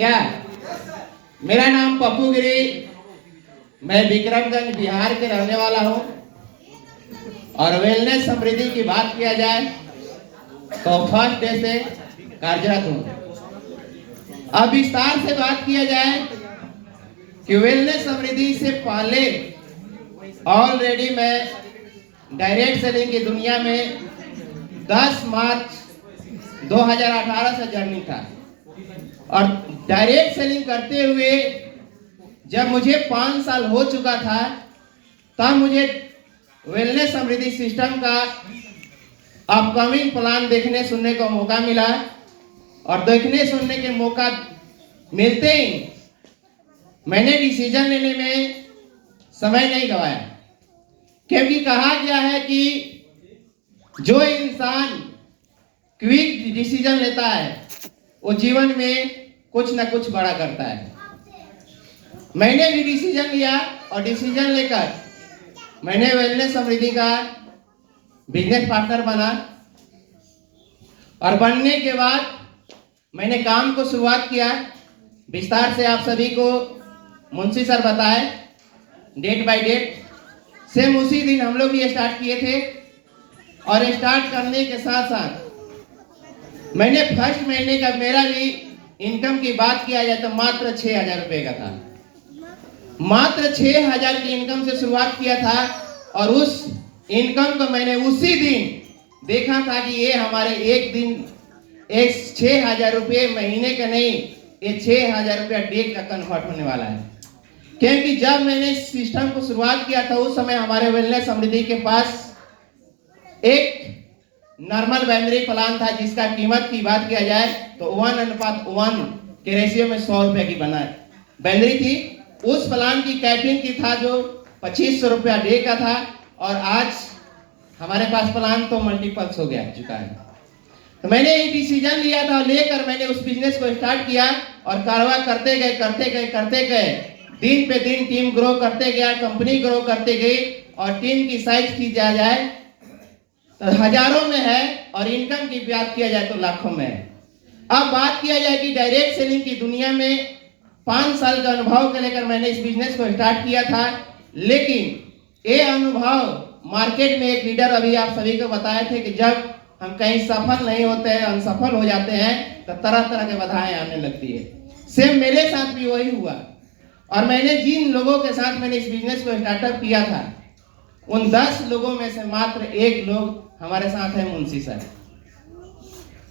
क्या? मेरा नाम पप्पू गिरी, मैं विक्रमगंज बिहार के रहने वाला हूँ। और वेलनेस समृद्धि की बात किया जाए तो फर्स्ट डे से कार्यरत हूँ। अब विस्तार से बात किया जाए कि वेलनेस समृद्धि से पहले ऑलरेडी मैं डायरेक्ट सेलिंग की दुनिया में 10 मार्च 2018 से जर्नी था। और डायरेक्ट सेलिंग करते हुए जब मुझे 5 साल हो चुका था, तब मुझे वेलनेस समृद्धि सिस्टम का अपकमिंग प्लान देखने सुनने को मौका मिला। और देखने सुनने के मौका मिलते ही मैंने डिसीजन लेने में समय नहीं गवाया, क्योंकि कहा गया है कि जो इंसान क्विक डिसीजन लेता है वो जीवन में कुछ ना कुछ बड़ा करता है। मैंने भी डिसीजन लिया और डिसीजन लेकर मैंने वेलनेस समृद्धि का बिजनेस पार्टनर बना। और बनने के बाद मैंने काम को शुरुआत किया। विस्तार से आप सभी को मुंशी सर बताए डेट बाय डेट। सेम उसी दिन हम लोग भी स्टार्ट किए थे। और स्टार्ट करने के साथ साथ मैंने फर्स्ट महीने का मेरा भी इनकम की बात किया जाए तो मात्र 6,000 रुपये का था। मात्र 6,000 की इनकम से शुरुआत किया था। और उस इनकम को मैंने उसी दिन देखा था कि ये हमारे एक दिन एक 6,000 रुपये महीने का नहीं, ये 6,000 रुपया डे का कन्वर्ट होने वाला है। क्योंकि जब मैंने इस सिस्टम को शुरुआत किया था उस समय हमारे वेलनेस समृद्धि के पास एक नॉर्मल बाइनरी प्लान था जिसका कीमत की बात किया जाए तो 1:1 के रेशियो में 100 रुपए की बना बाइनरी थी। उस प्लान की कैपिंग की था जो 2500 रुपया डे का था। और आज हमारे पास प्लान तो मल्टीपल्स हो गया चुका है। तो मैंने एक डिसीजन लिया था, लेकर मैंने उस बिजनेस को स्टार्ट किया और कारोबार करते गए। दिन पे दिन टीम ग्रो करते गया, कंपनी ग्रो करते गई। और टीम की साइज की जाए तो हजारों में है और इनकम की बात किया जाए तो लाखों में है। अब बात किया जाए कि डायरेक्ट सेलिंग की दुनिया में 5 साल का अनुभव को लेकर मैंने इस बिजनेस को स्टार्ट किया था। लेकिन ये अनुभव मार्केट में एक लीडर अभी आप सभी को बताए थे कि जब हम कहीं सफल नहीं होते हैं, अनसफल हो जाते हैं तो तरह तरह के बाधाएं आने लगती है। सेम मेरे साथ भी वही हुआ। और मैंने जिन लोगों के साथ मैंने इस बिजनेस को स्टार्टअप किया था उन 10 लोगों में से मात्र एक लोग हमारे साथ है, मुंशी सर।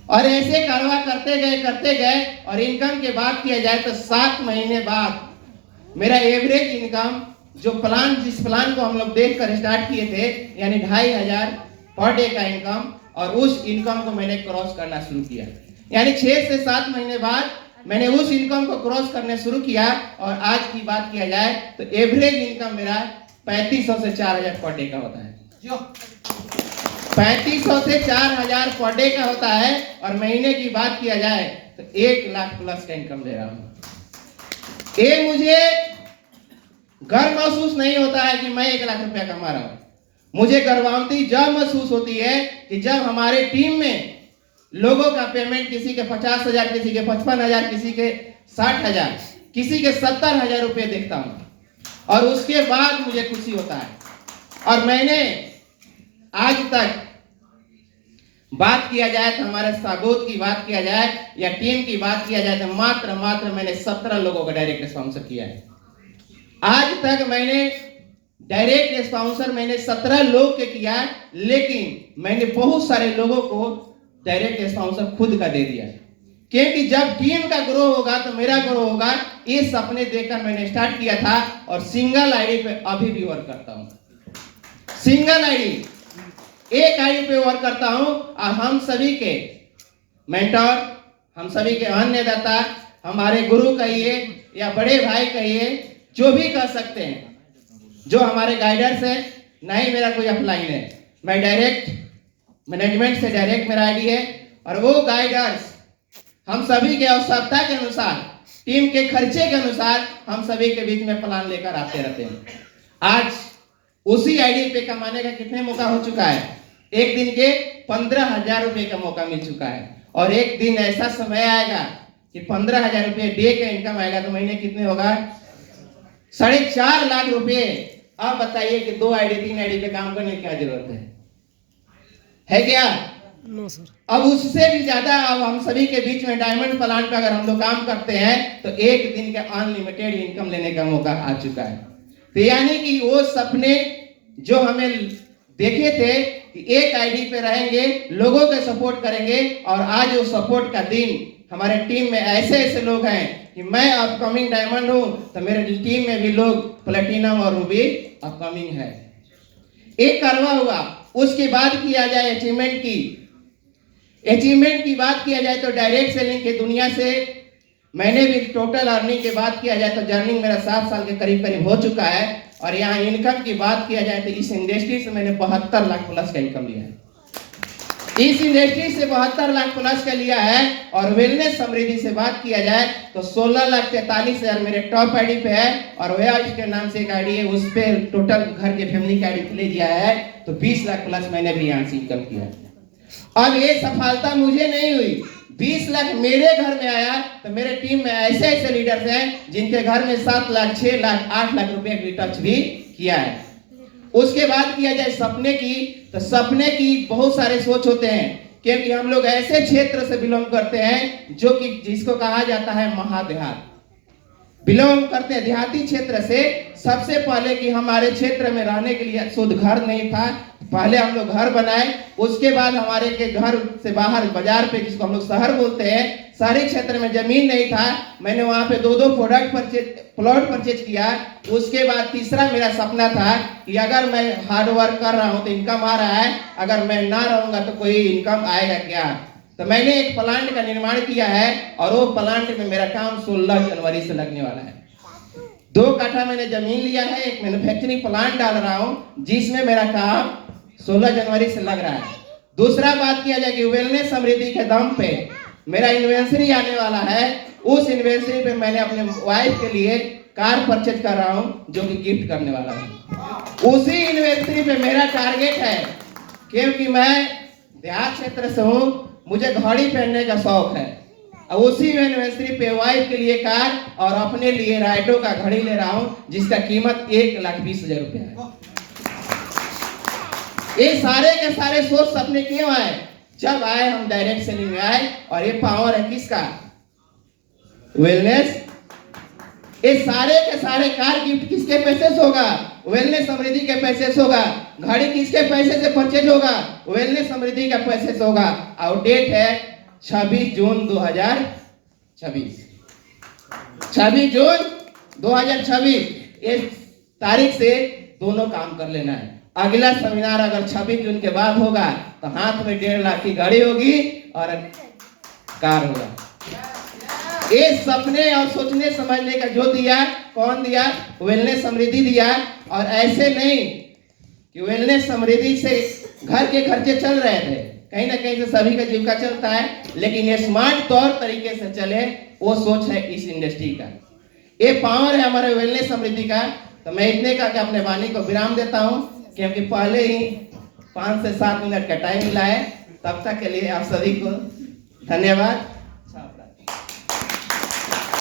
और ऐसे कारोबार करते गए और इनकम की बात किया जाए तो 7 महीने बाद मेरा एवरेज इनकम जिस प्लान को हम लोग देखकर स्टार्ट किए थे यानी 2,500 पर डे का इनकम, और उस इनकम को मैंने क्रॉस करना शुरू किया। यानी 6 से 7 महीने बाद मैंने उस इनकम को क्रॉस करने शुरू किया। और आज की बात किया जाए तो एवरेज इनकम मेरा 3,500 से 4,000 पर डे का होता है। 3,500 से 4,000 पर डे का होता है। और महीने की बात किया जाए तो 1 लाख प्लस का इनकम दे रहा हूं। ये मुझे गर्व महसूस नहीं होता है कि मैं 1 लाख रुपया कमा रहा हूं। मुझे गर्वान्वित जब महसूस होती है कि जब हमारे टीम में लोगों का पेमेंट किसी के 50,000, किसी के 55,000, किसी के 60,000, किसी के 70,000 रुपये देखता हूं। और उसके बाद मुझे खुशी होता है। और मैंने आज तक बात किया जाए तो हमारे सागोत की बात किया जाए या टीम की बात किया जाए तो मात्र मैंने 17 लोगों को डायरेक्ट स्पॉन्सर किया है। आज तक मैंने डायरेक्ट स्पॉन्सर 17 लोग के किया, लेकिन मैंने बहुत सारे लोगों को डायरेक्ट स्पॉन्सर खुद का दे दिया। क्योंकि जब टीम का ग्रो होगा तो मेरा ग्रो होगा, ये सपने देखकर मैंने स्टार्ट किया था। और सिंगल आईडी पे अभी भी वर्क करता हूं। सिंगल आईडी, एक आईडी पे वर्क करता हूं। और हम सभी के मेंटर, हम सभी के अन्नदाता, हमारे गुरु कहिए या बड़े भाई कहिए, जो भी कह सकते हैं, जो हमारे गाइडर्स हैं। नहीं मेरा कोई अपलाइन है, मैं डायरेक्ट मैनेजमेंट से डायरेक्ट मेरा आईडी है। और वो गाइडर्स हम सभी के आवश्यकता के अनुसार, टीम के खर्चे के अनुसार हम सभी के बीच में प्लान लेकर आते रहते हैं। आज उसी आईडी पे कमाने का कितने मौका हो चुका है? एक दिन के 15,000 रुपए का मौका मिल चुका है। और एक दिन ऐसा समय आएगा कि 15,000 रुपये डे का इनकम आएगा तो महीने कितने होगा 4.5 लाख रुपए। अब बताइए कि 2 आईडी 3 आईडी पे काम करने की क्या जरूरत है क्या? No sir. अब उससे भी ज्यादा अब हम सभी के बीच में डायमंड प्लांट पे अगर हम लोग काम करते हैं तो एक दिन का अनलिमिटेड इनकम लेने का मौका आ चुका है। तो यानी कि वो सपने जो हमें देखे थे कि एक आईडी पे रहेंगे, लोगों के सपोर्ट करेंगे, और आज वो सपोर्ट का दिन हमारे टीम में ऐसे ऐसे लोग हैं कि मैं अपकमिंग डायमंड हूं तो मेरे टीम में भी लोग प्लेटिनम और रूबी अपकमिंग है। एक करवा हुआ। उसके बाद किया जाए अचीवमेंट की बात किया जाए तो डायरेक्ट सेलिंग की दुनिया से मैंने भी टोटल अर्निंग की बात किया जाए तो जर्निंग मेरा 7 साल के करीब करीब हो चुका है। और यहाँ इनकम की बात किया जाए तो इस इंडस्ट्री से मैंने 72 लाख प्लस का इनकम लिया है। इस इंडस्ट्री से 72 लाख प्लस का लिया है। और वेलनेस समृद्धि से बात किया जाए तो 16,43,000 मेरे टॉप आईडी पे है। और वह इसके नाम से एक आईडी है, उस पे टोटल घर के फैमिली का आईडी ले दिया है तो 20 लाख प्लस मैंने भी यहाँ से इनकम किया है। अब ये सफलता मुझे नहीं हुई, 20 लाख मेरे घर में आया तो मेरे टीम में ऐसे ऐसे लीडर्स हैं जिनके घर में 7 लाख 6 लाख 8 लाख रुपए की टच भी किया है। उसके बाद किया जाए सपने की तो सपने की बहुत सारे सोच होते हैं, क्योंकि हम लोग ऐसे क्षेत्र से बिलोंग करते हैं जो कि जिसको कहा जाता है महादेहात। बिलोंग करते हैं देहाती क्षेत्र से। सबसे पहले कि हमारे क्षेत्र में रहने के लिए शुद्ध घर नहीं था, पहले हम लोग घर बनाए। उसके बाद हमारे के घर से बाहर बाजार पे, जिसको हम लोग शहर बोलते हैं, शहरी क्षेत्र में जमीन नहीं था। मैंने वहां पे 2-2 प्लॉट परचेज किया। उसके बाद तीसरा मेरा सपना था कि अगर मैं हार्ड वर्क कर रहा हूं तो इनकम आ रहा है, अगर मैं ना रहूंगा तो कोई इनकम आएगा क्या? तो मैंने एक प्लांट का निर्माण किया है और वो प्लांट में मेरा काम 16 जनवरी से लगने वाला है। 2 काठा मैंने जमीन लिया है, एक मैन्युफैक्चरिंग प्लांट डाल रहा हूं जिसमें मेरा काम 16 जनवरी से लग रहा है। दूसरा बात किया जाए कि वेलनेस समृद्धि के दम पे मेरा इन्वेंसरी आने वाला है। उस इन्वेंसरी पे मैंने अपने वाइफ के लिए कार परचेज कर रहा हूं जो कि गिफ्ट करने वाला हूं। उसी इन्वेंसरी पे मेरा टारगेट है, क्योंकि मैं देहात क्षेत्र से हूं, मुझे घड़ी पहनने का शौक है। अब उसी एनिवर्सरी पे वाइफ के लिए कार और अपने लिए राइडो का घड़ी ले रहा हूं जिसका कीमत 1,20,000 रुपया है। ये सारे के सारे सोच सपने क्यों आए? जब आए हम डायरेक्ट सेलिंग में आए। और ये पावर है किसका? वेलनेस। ये सारे के सारे कार गिफ्ट किसके पैसे से होगा? वेलनेस समृद्धि के पैसे से होगा। घड़ी किसके पैसे से परचेज होगा? वेलनेस समृद्धि के पैसे से होगा। और डेट है 26 जून 2026। 26 जून 2026 इस तारीख से दोनों काम कर लेना है। अगला सेमिनार अगर 26 जून के बाद होगा तो हाथ में 1.5 लाख की गाड़ी होगी और कार होगा। ये सपने और सोचने समझने का जो दिया, कौन दिया? वेलनेस समृद्धि दिया। और ऐसे नहीं कि वेलनेस समृद्धि से घर के खर्चे चल रहे थे, कहीं ना कहीं से सभी का जीविका चलता है, लेकिन ये स्मार्ट तौर तरीके से चले, वो सोच है इस इंडस्ट्री का। ये पावर है हमारे वेलनेस समृद्धि का। तो मैं इतने का कि अपने वाणी को विराम देता हूं, क्योंकि पहले ही 5 से 7 मिनट का टाइम मिला है। तब तक के लिए आप सभी को धन्यवाद।